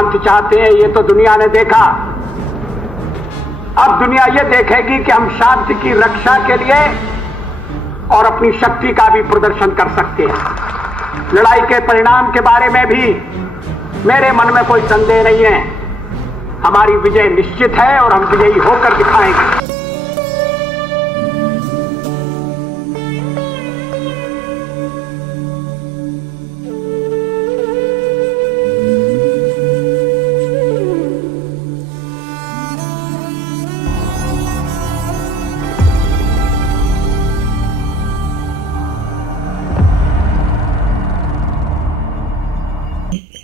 शांति चाहते हैं, ये तो दुनिया ने देखा। अब दुनिया ये देखेगी कि हम शांति की रक्षा के लिए और अपनी शक्ति का भी प्रदर्शन कर सकते हैं। लड़ाई के परिणाम के बारे में भी मेरे मन में कोई संदेह नहीं है। हमारी विजय निश्चित है और हम विजयी होकर दिखाएंगे।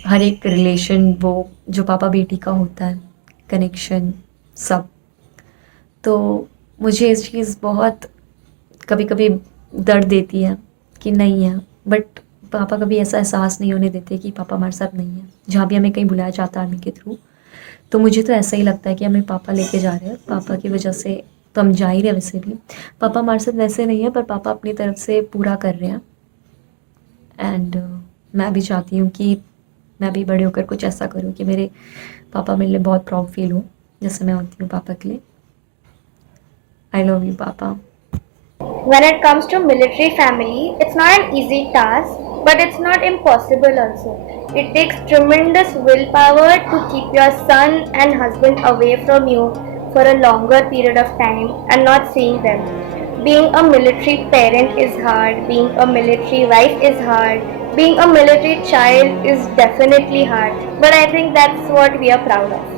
हर एक रिलेशन वो जो पापा बेटी का होता है, कनेक्शन सब, तो मुझे इस चीज़ बहुत कभी कभी दर्द देती है कि नहीं है, बट पापा कभी ऐसा एहसास नहीं होने देते कि पापा हमारे साथ नहीं है। जहाँ भी हमें कहीं बुलाया जाता है आर्मी के थ्रू, तो मुझे तो ऐसा ही लगता है कि हमें पापा लेके जा रहे हैं, पापा की वजह से तो हम जा ही रहे हैं। वैसे भी पापा हमारे साथ वैसे नहीं है, पर पापा अपनी तरफ से पूरा कर रहे हैं। एंड मैं भी चाहती हूँ कि मैं भी बड़े होकर कुछ ऐसा करूँ कि मेरे पापा मेरे लिए बहुत प्राउड फील हो, जैसे मैं होती हूँ पापा के लिए। आई लव यू पापा। When it comes to military family, it's not an easy task, but it's not impossible also. It takes tremendous willpower to keep your son and husband away from you for a longer period of time and not seeing them. Being a military parent is hard, being a military wife is hard, being a military child is definitely hard, but I think that's what we are proud of.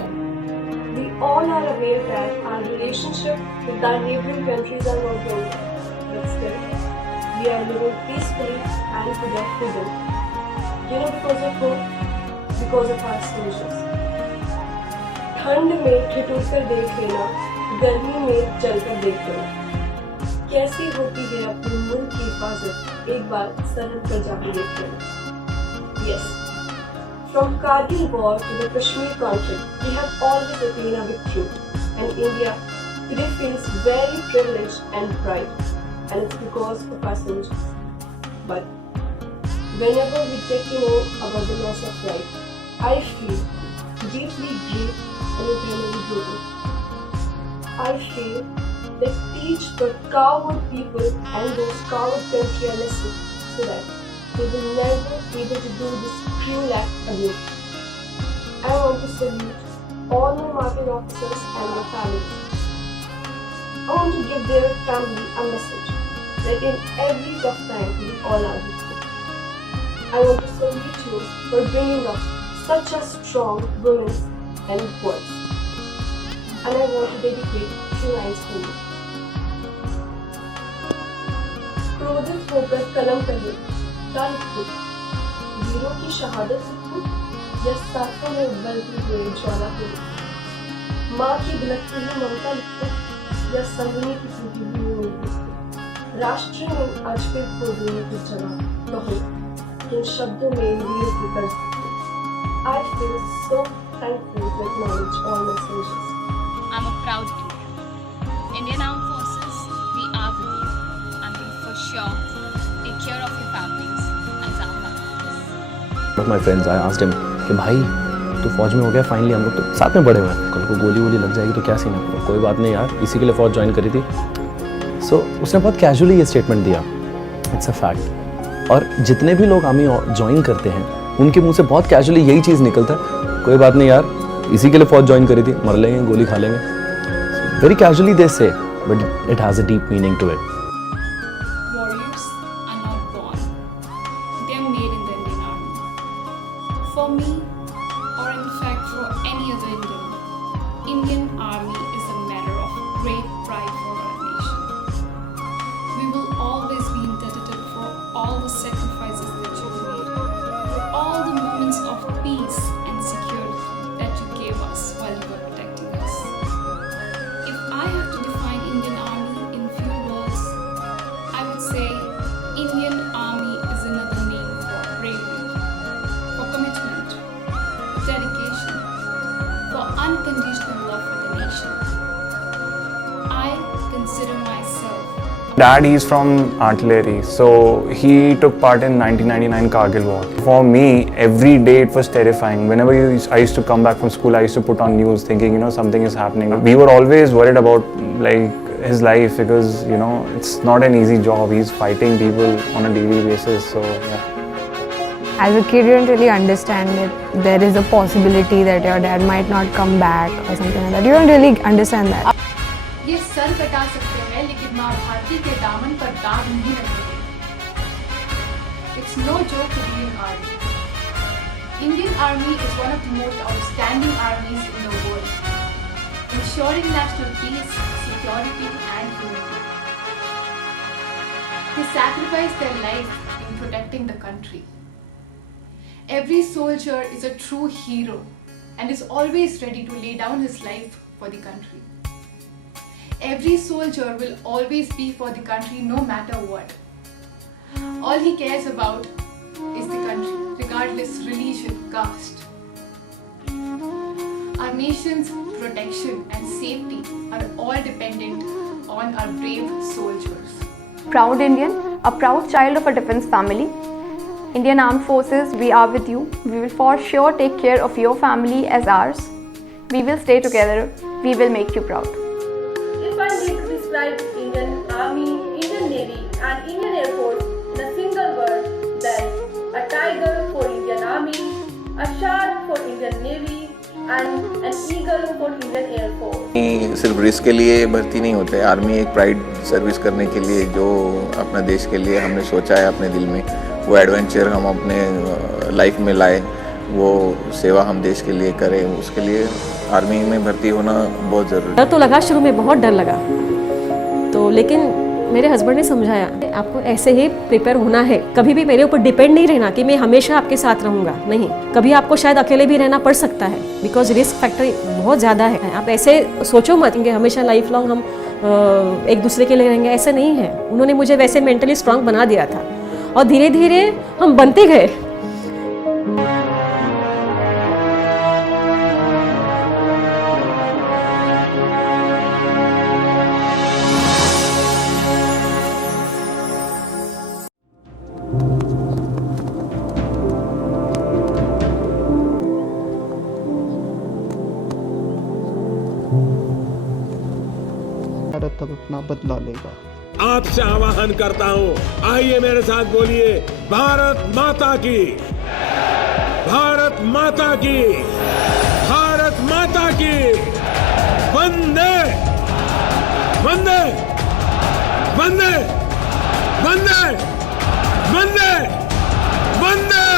We all are aware that our relationship with our neighboring countries are not going well, but still, we are living peacefully and productively. Because of whom? Because of our soldiers. ठंड में ठिठुर कर देख लेना, गर्मी में जलकर देख लेना। कैसी होती है अपने मुल्क की हिफाजत, एक बार सरहद पर जाकर देख लेना। Yes. From Kargil war to the Kashmir conflict, we have always attained a victory, and India today feels very privileged and proud, and it's because of our soldiers. But whenever we get to know about the loss of life, I feel deeply grieved and eternally broken. I feel that teach the coward people and those coward country a lesson so that they will never be able to do this cruel act again. I want to salute all my martyr officers and their families. I want to give their family a message that in every tough time we all are with you. I want to salute you for bringing up such a strong women and boys. And I want to dedicate 2 lines for you. क्रोधित होकर कलम कहे क्या लिखूं, वीरों की शहादत लिखूं या साथों में उबलती हुई ज्वाला को लिखूं, माँ की बिलखती हुई ममता लिखूं या संगनी की टूटी हुई नींद लिखूं। राष्ट्र में आज फिर खो देने की जगह कहो किन शब्दों में वीर की कल्प लिखूं। I feel so thankful to acknowledge all my soldiers. I'm a proud Indian. Indian Armed Forces, we are with you. And we for sure take care of your families as our families. One of my friends, I asked him कि भाई तू फौज में हो गया finally, हम लोग तो साथ में पढ़े हुए हैं, कल को गोली वोली लग जाएगी तो क्या सीन है। कोई बात नहीं यार, इसी के लिए फौज ज्वाइन करी थी। सो उसने बहुत कैजुअली ये स्टेटमेंट दिया, इट्स अ फैक्ट। और जितने भी लोग आर्मी ज्वाइन करते हैं उनके मुंह से बहुत कैजुअली यही चीज़ निकलता है, कोई बात नहीं यार, इसी के लिए फौज ज्वाइन करी थी, मर लेंगे, गोली खा लेंगे। Very casually they say, but it has a deep meaning to it. Warriors are not born. They are made in the Indian Army. For me, or in fact for any other Indian, Indian Army is a matter of great pride for our nation. We will always be indebted for all the sacrifices that you made, for all the moments of peace and security that you gave us while you were protecting us. If I have to define Indian Army in few words, Dad, he's from artillery, so he took part in 1999 Kargil war. For me, every day it was terrifying. Whenever I used to come back from school, I used to put on news thinking, something is happening. We were always worried about his life because, it's not an easy job. He's fighting people on a daily basis, so yeah. As a kid, you don't really understand that there is a possibility that your dad might not come back or something like that. You don't really understand that. ये sir कटा सकते हैं लेकिन माँ भारती के दामन पर दाग नहीं रखेंगे। It's no joke to be in army. Indian Army is one of the most outstanding armies in the world, ensuring national peace, security, and unity. They sacrifice their life in protecting the country. Every soldier is a true hero and is always ready to lay down his life for the country. Every soldier will always be for the country no matter what. All he cares about is the country, regardless religion, caste. Our nation's protection and safety are all dependent on our brave soldiers. Proud Indian, a proud child of a defense family. Indian Armed Forces, we are with you. We will for sure take care of your family as ours. We will stay together. We will make you proud. If I need to describe Indian Army, Indian Navy and Indian Air Force in a single word, then a tiger for Indian Army, a shark for Indian Navy and an eagle for Indian Air Force. सिर्फ risk के लिए भर्ती नहीं होते, army एक pride service करने के लिए जो अपना देश के लिए हमने सोचा है अपने दिल में, वो एडवेंचर हम अपने लाइफ में लाए, वो सेवा हम देश के लिए करें, उसके लिए आर्मी में भर्ती होना बहुत ज़रूरी है। डर तो लगा, शुरू में बहुत डर लगा, तो लेकिन मेरे हस्बैंड ने समझाया आपको ऐसे ही प्रिपेयर होना है, कभी भी मेरे ऊपर डिपेंड नहीं रहना कि मैं हमेशा आपके साथ रहूँगा, नहीं, कभी आपको शायद अकेले भी रहना पड़ सकता है बिकॉज रिस्क फैक्टर बहुत ज़्यादा है। आप ऐसे सोचो मत कि हमेशा लाइफ लॉन्ग हम एक दूसरे के लिए रहेंगे, ऐसा नहीं है। उन्होंने मुझे वैसे मेंटली स्ट्रांग बना दिया था और धीरे धीरे हम बनते गए। भारत तब अपना बदला लेगा। आपसे आह्वान करता हूं, आइए मेरे साथ बोलिए, भारत माता की, भारत माता की, भारत माता की, वंदे वंदे वंदे वंदे वंदे वंदे।